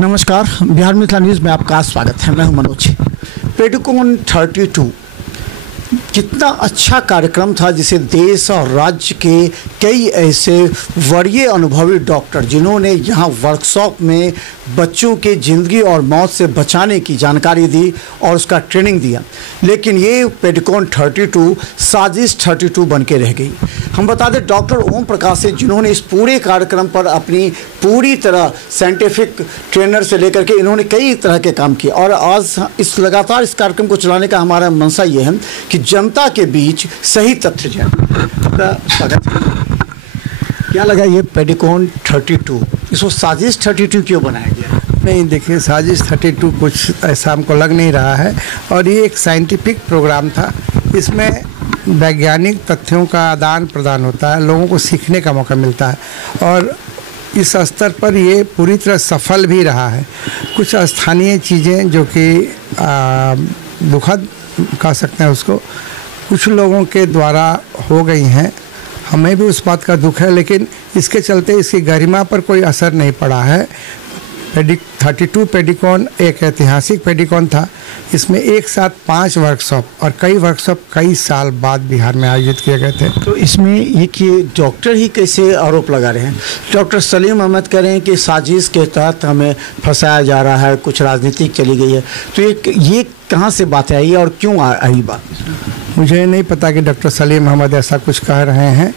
नमस्कार, बिहार मिथिला न्यूज़ में आपका स्वागत है। मैं हूं मनोज। पेडिकॉन 32 कितना अच्छा कार्यक्रम था जिसे देश और राज्य के कई ऐसे वरीय अनुभवी डॉक्टर जिन्होंने यहाँ वर्कशॉप में बच्चों के ज़िंदगी और मौत से बचाने की जानकारी दी और उसका ट्रेनिंग दिया, लेकिन ये पेडिकॉन 32 साजिश 32 बन के रह गई। हम बता दें डॉक्टर ओम प्रकाश से जिन्होंने इस पूरे कार्यक्रम पर अपनी पूरी तरह साइंटिफिक ट्रेनर से लेकर के इन्होंने कई तरह के काम किए और आज इस लगातार इस कार्यक्रम को चलाने का हमारा मंशा ये है कि जनता के बीच सही तथ्य जाए। स्वागत है। क्या लगा ये पेडिकॉन 32 इसको साजिश 32 क्यों बनाया गया? नहीं, देखिए, साजिश 32 कुछ ऐसा हमको लग नहीं रहा है और ये एक साइंटिफिक प्रोग्राम था। इसमें वैज्ञानिक तथ्यों का आदान प्रदान होता है, लोगों को सीखने का मौका मिलता है और इस स्तर पर ये पूरी तरह सफल भी रहा है। कुछ स्थानीय चीज़ें जो कि दुखद कह सकते हैं उसको, कुछ लोगों के द्वारा हो गई हैं, हमें भी उस बात का दुख है, लेकिन इसके चलते इसकी गरिमा पर कोई असर नहीं पड़ा है। 32 पेडिकॉन एक ऐतिहासिक पेडिकॉन था। इसमें एक साथ 5 वर्कशॉप और कई वर्कशॉप कई साल बाद बिहार में आयोजित किए गए थे। तो इसमें ये कि डॉक्टर ही कैसे आरोप लगा रहे हैं? डॉक्टर सलीम अहमद कह रहे हैं कि साजिश के तहत हमें फंसाया जा रहा है, कुछ राजनीतिक चली गई है। तो ये कहाँ से बात आई और क्यों आई बात? मुझे नहीं पता कि डॉक्टर सलीम अहमद ऐसा कुछ कह रहे हैं।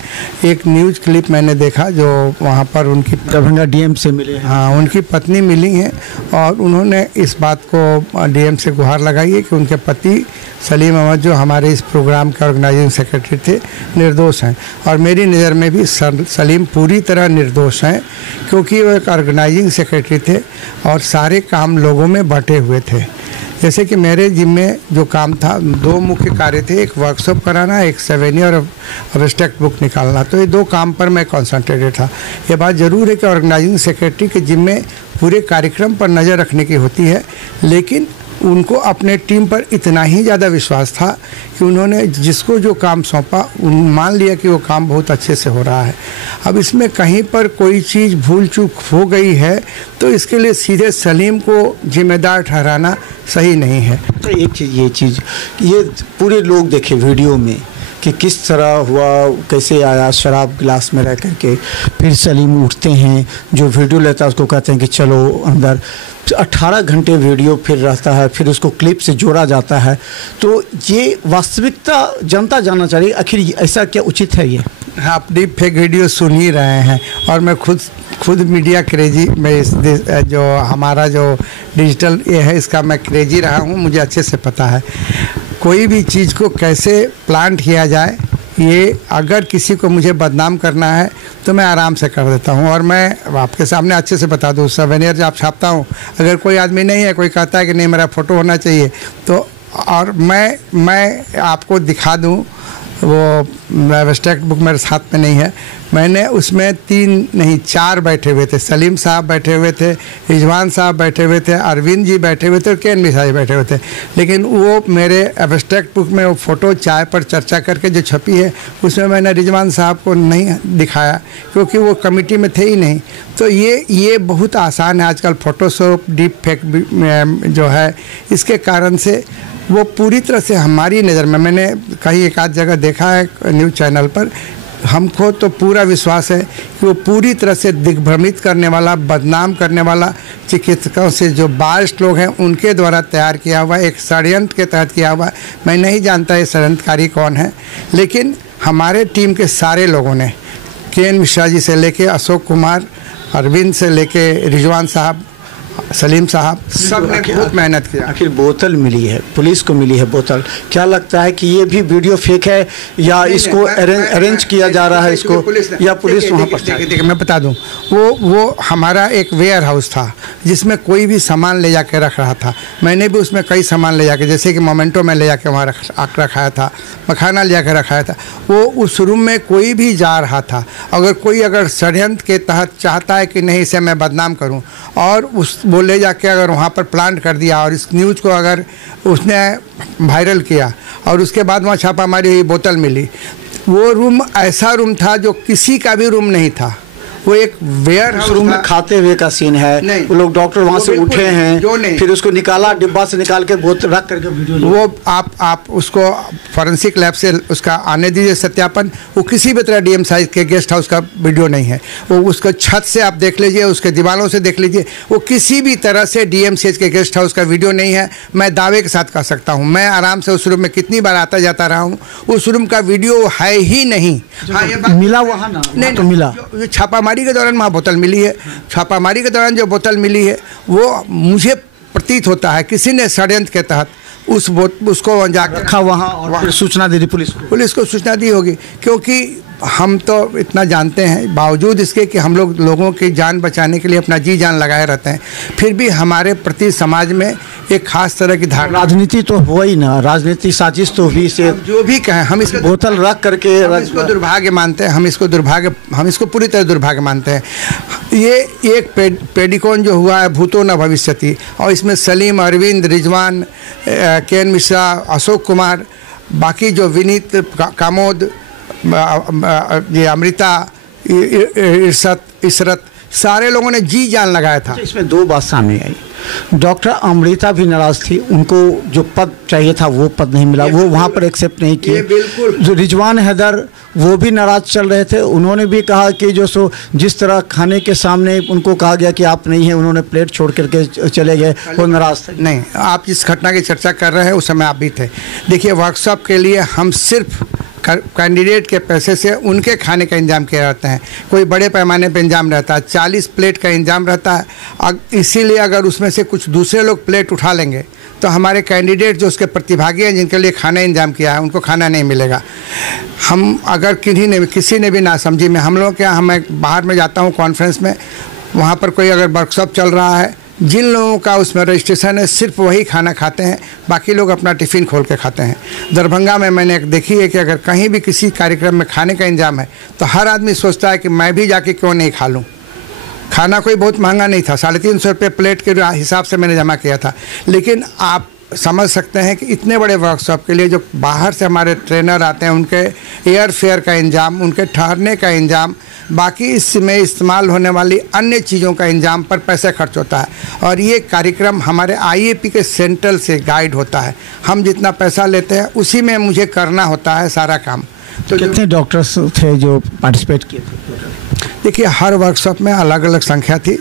एक न्यूज़ क्लिप मैंने देखा जो वहाँ पर उनकी दरभंगा डीएम से मिले हैं। हाँ, उनकी पत्नी मिली हैं और उन्होंने इस बात को डीएम से गुहार लगाई है कि उनके पति सलीम अहमद जो हमारे इस प्रोग्राम के ऑर्गेनाइजिंग सेक्रेटरी थे, निर्दोष हैं। और मेरी नज़र में भी सलीम पूरी तरह निर्दोष हैं, क्योंकि वो एक ऑर्गेनाइजिंग सेक्रेटरी थे और सारे काम लोगों में बंटे हुए थे। जैसे कि मेरे जिम्मे जो काम था, 2 मुख्य कार्य थे, एक वर्कशॉप कराना, एक सेवेनियर और एब्स्ट्रैक्ट बुक निकालना। तो ये 2 काम पर मैं कॉन्सेंट्रेटेड था। ये बात ज़रूर है कि ऑर्गेनाइजिंग सेक्रेटरी के जिम्मे पूरे कार्यक्रम पर नज़र रखने की होती है, लेकिन उनको अपने टीम पर इतना ही ज़्यादा विश्वास था कि उन्होंने जिसको जो काम सौंपा मान लिया कि वो काम बहुत अच्छे से हो रहा है। अब इसमें कहीं पर कोई चीज़ भूल चूक हो गई है तो इसके लिए सीधे सलीम को जिम्मेदार ठहराना सही नहीं है। तो एक चीज़ ये पूरे लोग देखे वीडियो में कि किस तरह हुआ, कैसे आया शराब गिलास में रह करके, फिर सलीम उठते हैं, जो वीडियो लेता है उसको कहते हैं कि चलो अंदर। 18 घंटे वीडियो फिर रहता है, फिर उसको क्लिप से जोड़ा जाता है। तो ये वास्तविकता जनता जानना चाहिए, आखिर ऐसा क्या उचित है? ये आप डीप फेक वीडियो सुन ही रहे हैं और मैं खुद मीडिया क्रेजी में इस जो हमारा जो डिजिटल ये है इसका मैं क्रेजी रहा हूँ। मुझे अच्छे से पता है कोई भी चीज़ को कैसे प्लांट किया जाए। ये अगर किसी को मुझे बदनाम करना है तो मैं आराम से कर देता हूँ और मैं आपके सामने अच्छे से बता दूँ। सवेनियर जब छापता हूँ, अगर कोई आदमी नहीं है, कोई कहता है कि नहीं मेरा फ़ोटो होना चाहिए, तो और मैं आपको दिखा दूँ। वो एब्स्ट्रैक्ट बुक मेरे साथ में नहीं है, मैंने उसमें 3 नहीं 4 बैठे हुए थे। सलीम साहब बैठे हुए थे, रिजवान साहब बैठे हुए थे, अरविंद जी बैठे हुए थे और केन मिसाई बैठे हुए थे। लेकिन वो मेरे एब्स्ट्रैक्ट बुक में वो फ़ोटो चाय पर चर्चा करके जो छपी है उसमें मैंने रिजवान साहब को नहीं दिखाया क्योंकि वो कमेटी में थे ही नहीं। तो ये बहुत आसान है आजकल फ़ोटोशॉप डीप फेक जो है, इसके कारण से वो पूरी तरह से हमारी नज़र में, मैंने कहीं एक आध जगह देखा है न्यूज़ चैनल पर, हमको तो पूरा विश्वास है कि वो पूरी तरह से दिग्भ्रमित करने वाला, बदनाम करने वाला, चिकित्सकों से जो बारिश लोग हैं उनके द्वारा तैयार किया हुआ एक षड्यंत्र के तहत किया हुआ। मैं नहीं जानता ये षड्यंत्रकारी कौन है, लेकिन हमारे टीम के सारे लोगों ने, केन मिश्रा जी से लेके अशोक कुमार, अरविंद से लेके रिजवान साहब, सलीम साहब, सब ने बहुत मेहनत किया। आखिर बोतल मिली है, पुलिस को मिली है बोतल। क्या लगता है कि ये भी वीडियो फेक है या इसको अरेंज किया जा रहा है इसको, या पुलिस वहाँ पर? देखिए मैं बता दूँ, वो हमारा एक वेयर हाउस था जिसमें कोई भी सामान ले जाके रख रहा था। मैंने भी उसमें कई सामान ले जाके, जैसे कि मोमेंटो में ले जाके वहाँ रखाया था, मखाना ले जाकर रखाया था। वो उस रूम में कोई भी जा रहा था, अगर षड्यंत्र के तहत चाहता है कि नहीं इसे मैं बदनाम करूँ और वो ले जाके अगर वहाँ पर प्लांट कर दिया और इस न्यूज़ को अगर उसने वायरल किया और उसके बाद वहाँ छापामारी हुई, बोतल मिली। वो रूम ऐसा रूम था जो किसी का भी रूम नहीं था, वो एक वेयर उस रूम में खाते हुए का सीन है, वो लोग डॉक्टर वहाँ से उठे हैं, फिर उसको निकाला, डिब्बा से निकाल के बोतल रख करके वीडियो, वो आप उसको फॉरेंसिक लैब से उसका आने दीजिए सत्यापन। वो किसी भी तरह डीएम साइज के गेस्ट हाउस का वीडियो नहीं है। वो उसको छत से आप देख लीजिए, उसके दीवारों से देख लीजिए, वो किसी भी तरह से डीएमसीएच के गेस्ट हाउस का वीडियो नहीं है। मैं दावे के साथ कह सकता हूँ, मैं आराम से उस रूम में कितनी बार आता जाता रहा हूँ, उस रूम का वीडियो है ही नहीं। हाँ, ये बात मिला वहाँ ना, नहीं तो मिला। जो छापामारी के दौरान वहाँ बोतल मिली है, छापामारी के दौरान जो बोतल मिली है, वो मुझे प्रतीत होता है किसी ने षड्यंत्र के तहत उसको जाकर रखा वहाँ और फिर सूचना दे दी पुलिस को सूचना दी होगी। क्योंकि हम तो इतना जानते हैं, बावजूद इसके कि हम लोगों की जान बचाने के लिए अपना जी जान लगाए रहते हैं, फिर भी हमारे प्रति समाज में एक खास तरह की धारणा। राजनीति तो हुआ ही ना, राजनीति साजिश तो हुई से जो भी कहें, हम इसको बोतल रख करके इसको दुर्भाग्य मानते हैं, हम इसको पूरी तरह दुर्भाग्य मानते हैं। ये एक पेडिकॉन जो हुआ है भूतो न भविष्यति, और इसमें सलीम, अरविंद, रिजवान, केएन मिश्रा, अशोक कुमार, बाकी जो विनीत, कामोद, ये अमृता, इशरत, सारे लोगों ने जी जान लगाया था। इसमें दो बात सामने आई, डॉक्टर अमृता भी नाराज थी, उनको जो पद चाहिए था वो पद नहीं मिला, वो वहाँ पर एक्सेप्ट नहीं किए। बिल्कुल। जो रिजवान हैदर वो भी नाराज चल रहे थे, उन्होंने भी कहा कि जो जिस तरह खाने के सामने उनको कहा गया कि आप नहीं हैं, उन्होंने प्लेट छोड़ करके चले गए, वो नाराज थे। नहीं, आप जिस घटना की चर्चा कर रहे हैं उस समय आप भी थे। देखिए, वर्कशॉप के लिए हम सिर्फ कैंडिडेट के पैसे से उनके खाने का इंतजाम किया जाता है, कोई बड़े पैमाने पर इंतजाम रहता है, 40 प्लेट का इंतजाम रहता है। इसीलिए अगर उसमें से कुछ दूसरे लोग प्लेट उठा लेंगे तो हमारे कैंडिडेट जो उसके प्रतिभागी हैं, जिनके लिए खाना इंतजाम किया है, उनको खाना नहीं मिलेगा। हम अगर किसी ने भी ना समझी में, हम लोग क्या, मैं बाहर में जाता हूँ कॉन्फ्रेंस में, वहाँ पर कोई अगर वर्कशॉप चल रहा है, जिन लोगों का उसमें रजिस्ट्रेशन है सिर्फ वही खाना खाते हैं, बाकी लोग अपना टिफ़िन खोल के खाते हैं। दरभंगा में मैंने एक देखी है कि अगर कहीं भी किसी कार्यक्रम में खाने का इंतजाम है तो हर आदमी सोचता है कि मैं भी जाके क्यों नहीं खा लूँ। खाना कोई बहुत महंगा नहीं था, 350 रुपये प्लेट के हिसाब से मैंने जमा किया था। लेकिन आप समझ सकते हैं कि इतने बड़े वर्कशॉप के लिए जो बाहर से हमारे ट्रेनर आते हैं, उनके एयर फेयर का इंतजाम, उनके ठहरने का इंतजाम, बाकी इसमें इस्तेमाल होने वाली अन्य चीज़ों का इंतजाम पर पैसे खर्च होता है। और ये कार्यक्रम हमारे आईएपी के सेंट्रल से गाइड होता है। हम जितना पैसा लेते हैं उसी में मुझे करना होता है सारा काम। तो कितने डॉक्टर्स थे जो पार्टिसिपेट किए थे? देखिए, हर वर्कशॉप में अलग अलग संख्या थी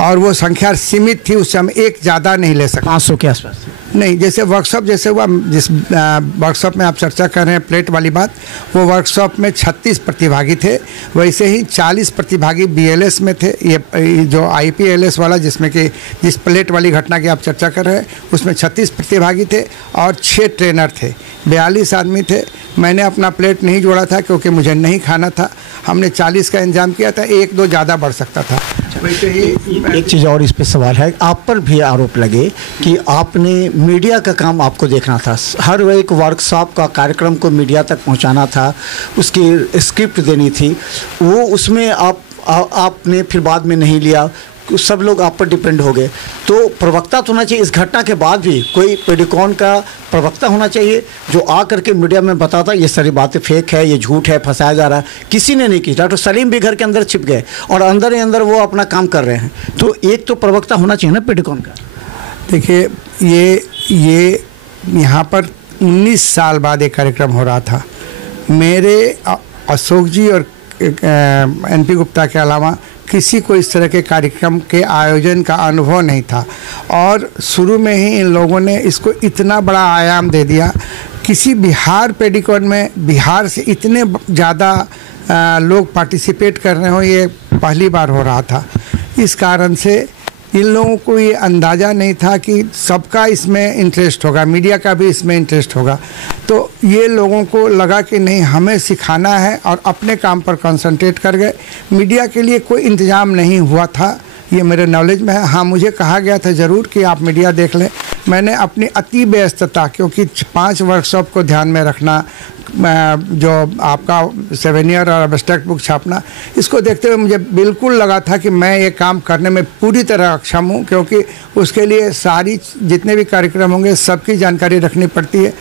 और वो संख्या सीमित थी, उससे हम एक ज़्यादा नहीं ले सकते। 500 के आसपास नहीं, जैसे वर्कशॉप जैसे हुआ, जिस वर्कशॉप में आप चर्चा कर रहे हैं प्लेट वाली बात, वो वर्कशॉप में 36 प्रतिभागी थे। वैसे ही 40 प्रतिभागी बीएलएस में थे। ये जो आईपीएलएस वाला, जिसमें कि जिस प्लेट वाली घटना की आप चर्चा कर रहे हैं, उसमें 36 प्रतिभागी थे और 6 ट्रेनर थे, 42 आदमी थे। मैंने अपना प्लेट नहीं जोड़ा था क्योंकि मुझे नहीं खाना था। हमने 40 का इंतजाम किया था, 1-2 ज़्यादा बढ़ सकता था। वैसे ही एक चीज़ और इस पे सवाल है, आप पर भी आरोप लगे कि आपने मीडिया का काम आपको देखना था, हर एक वर्कशॉप का कार्यक्रम को मीडिया तक पहुंचाना था, उसकी स्क्रिप्ट देनी थी, वो उसमें आपने फिर बाद में नहीं लिया, सब लोग आप पर डिपेंड हो गए। तो प्रवक्ता तो होना चाहिए, इस घटना के बाद भी कोई पेडिकॉन का प्रवक्ता होना चाहिए जो आ करके मीडिया में बताता ये सारी बातें फेक है, ये झूठ है, फंसाया जा रहा है। किसी ने नहीं की। डॉक्टर सलीम भी घर के अंदर छिप गए और अंदर ही अंदर वो अपना काम कर रहे हैं। तो एक तो प्रवक्ता होना चाहिए ना पेडिकॉन का। देखिए, ये यहाँ पर 19 साल बाद एक कार्यक्रम हो रहा था। मेरे अशोक जी और एनपी गुप्ता के अलावा किसी को इस तरह के कार्यक्रम के आयोजन का अनुभव नहीं था और शुरू में ही इन लोगों ने इसको इतना बड़ा आयाम दे दिया। किसी बिहार पेडिकॉन में बिहार से इतने ज़्यादा लोग पार्टिसिपेट कर रहे हो, ये पहली बार हो रहा था। इस कारण से इन लोगों को ये अंदाज़ा नहीं था कि सबका इसमें इंटरेस्ट होगा, मीडिया का भी इसमें इंटरेस्ट होगा। तो ये लोगों को लगा कि नहीं, हमें सिखाना है और अपने काम पर कंसंट्रेट कर गए। मीडिया के लिए कोई इंतज़ाम नहीं हुआ था, ये मेरे नॉलेज में है। हाँ, मुझे कहा गया था ज़रूर कि आप मीडिया देख लें। मैंने अपनी अति व्यस्तता, क्योंकि 5 वर्कशॉप को ध्यान में रखना, जो आपका सेवेनियर और एब्स्ट्रैक्ट बुक छापना, इसको देखते हुए मुझे बिल्कुल लगा था कि मैं ये काम करने में पूरी तरह अक्षम हूँ, क्योंकि उसके लिए सारी जितने भी कार्यक्रम होंगे सबकी जानकारी रखनी पड़ती है।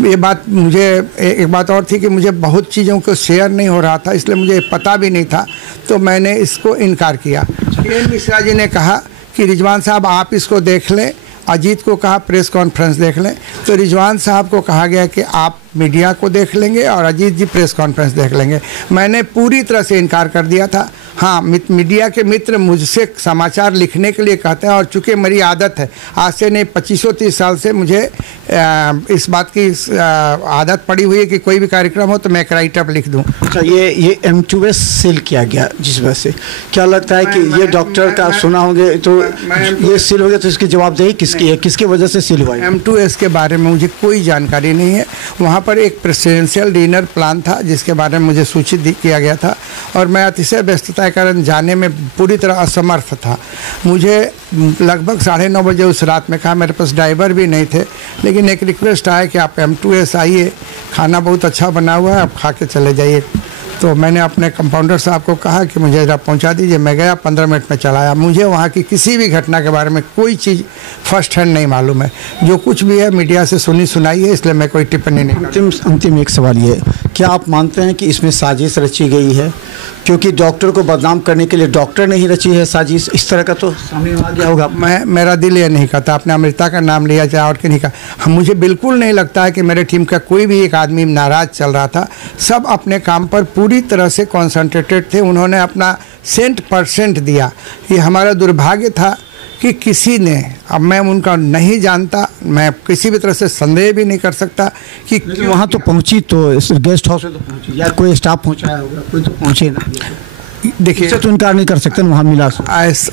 ये बात मुझे एक बात और थी कि मुझे बहुत चीज़ों को शेयर नहीं हो रहा था, इसलिए मुझे पता भी नहीं था, तो मैंने इसको इनकार किया। के.एन. मिश्रा जी ने कहा कि रिजवान साहब आप इसको देख लें, अजीत को कहा प्रेस कॉन्फ्रेंस देख लें, तो रिजवान साहब को कहा गया कि आप मीडिया को देख लेंगे और अजीत जी प्रेस कॉन्फ्रेंस देख लेंगे। मैंने पूरी तरह से इनकार कर दिया था। हाँ, मीडिया के मित्र मुझसे समाचार लिखने के लिए कहते हैं, और चूँकि मेरी आदत है, आज से नहीं 25-30 साल से मुझे इस बात की आदत पड़ी हुई है कि कोई भी कार्यक्रम हो तो मैं एक राइटअप लिख दूँ। अच्छा, ये M2S सील किया गया, जिस वजह से क्या लगता है कि ये डॉक्टर का सुना होंगे, तो ये सील हो गया, तो इसकी जवाबदेही किसकी है, किसकी वजह से सील हुआ है? M2S के बारे में मुझे कोई जानकारी नहीं है। वहाँ पर एक प्रेसिडेंशियल डिनर प्लान था जिसके बारे में मुझे सूचित किया गया था, और मैं अतिशय व्यस्तता के कारण जाने में पूरी तरह असमर्थ था। मुझे लगभग 9:30 बजे उस रात में कहा, मेरे पास ड्राइवर भी नहीं थे, लेकिन एक रिक्वेस्ट आया कि आप M2S आइए, खाना बहुत अच्छा बना हुआ है, आप खा के चले जाइए। तो मैंने अपने कंपाउंडर साहब को कहा कि मुझे ज़रा पहुंचा दीजिए। मैं गया, 15 मिनट में चला आया। मुझे वहाँ की किसी भी घटना के बारे में कोई चीज़ फर्स्ट हैंड नहीं मालूम है। जो कुछ भी है मीडिया से सुनाई है, इसलिए मैं कोई टिप्पणी नहीं। अंतिम एक सवाल ये, क्या आप मानते हैं कि इसमें साजिश रची गई है? क्योंकि डॉक्टर को बदनाम करने के लिए डॉक्टर ने ही रची है साजिश, इस तरह का तो सामने आ गया होगा। मेरा दिल ये नहीं कहता, आपने अमृता का नाम लिया चाहे और कि नहीं कहा, मुझे बिल्कुल नहीं लगता है कि मेरे टीम का कोई भी एक आदमी नाराज़ चल रहा था। सब अपने काम पर पूरी तरह से कॉन्सेंट्रेटेड थे, उन्होंने अपना 100% दिया। ये हमारा दुर्भाग्य था कि किसी ने, अब मैं उनका नहीं जानता, मैं किसी भी तरह से संदेह भी नहीं कर सकता कि वहाँ तो पहुँची, तो इस गेस्ट हाउस में तो पहुँची, या कोई स्टाफ पहुँचाया होगा, कोई तो पहुँचे ना। देखिए, तो इनकार नहीं कर सकते वहाँ मिला।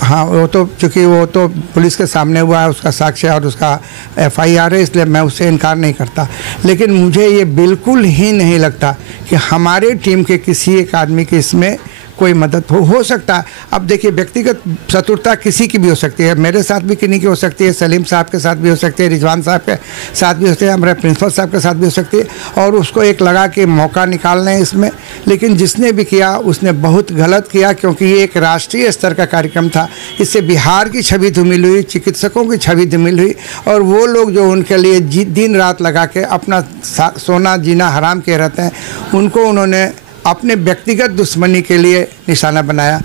हाँ, वो तो चूँकि वो तो पुलिस के सामने हुआ है, उसका साक्ष्य और उसका FIR है, इसलिए मैं उससे इनकार नहीं करता। लेकिन मुझे ये बिल्कुल ही नहीं लगता कि हमारे टीम के किसी एक आदमी की इसमें कोई मदद हो सकता है। अब देखिए, व्यक्तिगत शत्रुता किसी की भी हो सकती है, मेरे साथ भी किन्हीं की हो सकती है, सलीम साहब के साथ भी हो सकती है, रिजवान साहब के साथ भी हो सकती है, हमारे प्रिंसिपल साहब के साथ भी हो सकती है, और उसको एक लगा कि मौका निकालना है इसमें। लेकिन जिसने भी किया उसने बहुत गलत किया, क्योंकि ये एक राष्ट्रीय स्तर का कार्यक्रम था। इससे बिहार की छवि धूमिल हुई, चिकित्सकों की छवि धूमिल हुई, और वो लोग जो उनके लिए दिन रात लगा के अपना सोना जीना हराम किए रहते हैं, उनको उन्होंने अपने व्यक्तिगत दुश्मनी के लिए निशाना बनाया।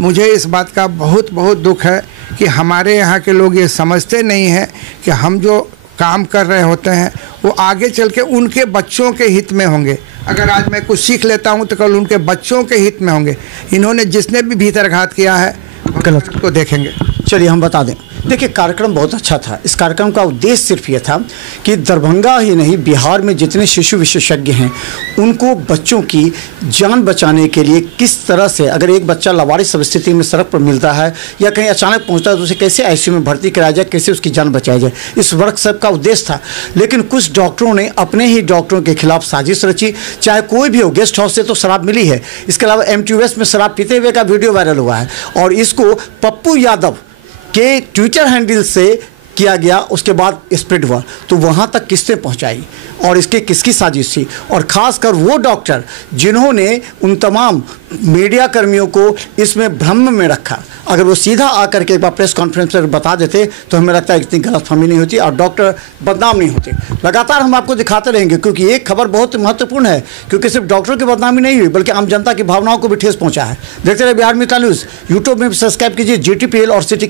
मुझे इस बात का बहुत बहुत दुख है कि हमारे यहाँ के लोग ये समझते नहीं हैं कि हम जो काम कर रहे होते हैं वो आगे चल के उनके बच्चों के हित में होंगे। अगर आज मैं कुछ सीख लेता हूँ तो कल उनके बच्चों के हित में होंगे। इन्होंने जिसने भी भीतरघात किया है गलत को देखेंगे। चलिए हम बता दें, देखिए कार्यक्रम बहुत अच्छा था। इस कार्यक्रम का उद्देश्य सिर्फ ये था कि दरभंगा ही नहीं, बिहार में जितने शिशु विशेषज्ञ हैं उनको बच्चों की जान बचाने के लिए किस तरह से, अगर एक बच्चा लावारिस स्थिति में सड़क पर मिलता है या कहीं अचानक पहुंचता है तो उसे कैसे ICU में भर्ती कराया जाए, कैसे उसकी जान बचाई जाए, इस वर्कशॉप का उद्देश्य था। लेकिन कुछ डॉक्टरों ने अपने ही डॉक्टरों के खिलाफ साजिश रची, चाहे कोई भी हो। गेस्ट हाउस से तो शराब मिली है, इसके अलावा M2S में शराब पीते हुए का वीडियो वायरल हुआ है, और इसको पप्पू यादव के ट्विटर हैंडल से किया गया, उसके बाद स्प्रेड हुआ। तो वहाँ तक किसने पहुँचाई और इसके किसकी साजिश थी? और ख़ासकर वो डॉक्टर जिन्होंने उन तमाम मीडिया कर्मियों को इसमें भ्रम में रखा, अगर वो सीधा आकर के एक बार प्रेस कॉन्फ्रेंस पर बता देते तो हमें लगता है इतनी गलतफहमी नहीं होती और डॉक्टर बदनाम नहीं होते। लगातार हम आपको दिखाते रहेंगे, क्योंकि ये खबर बहुत महत्वपूर्ण है, क्योंकि सिर्फ डॉक्टरों की बदनामी नहीं हुई बल्कि आम जनता की भावनाओं को भी ठेस पहुँचा है। देखते रहे बिहार मित्र न्यूज़। यूट्यूब में सब्सक्राइब कीजिए GTPL और सिटी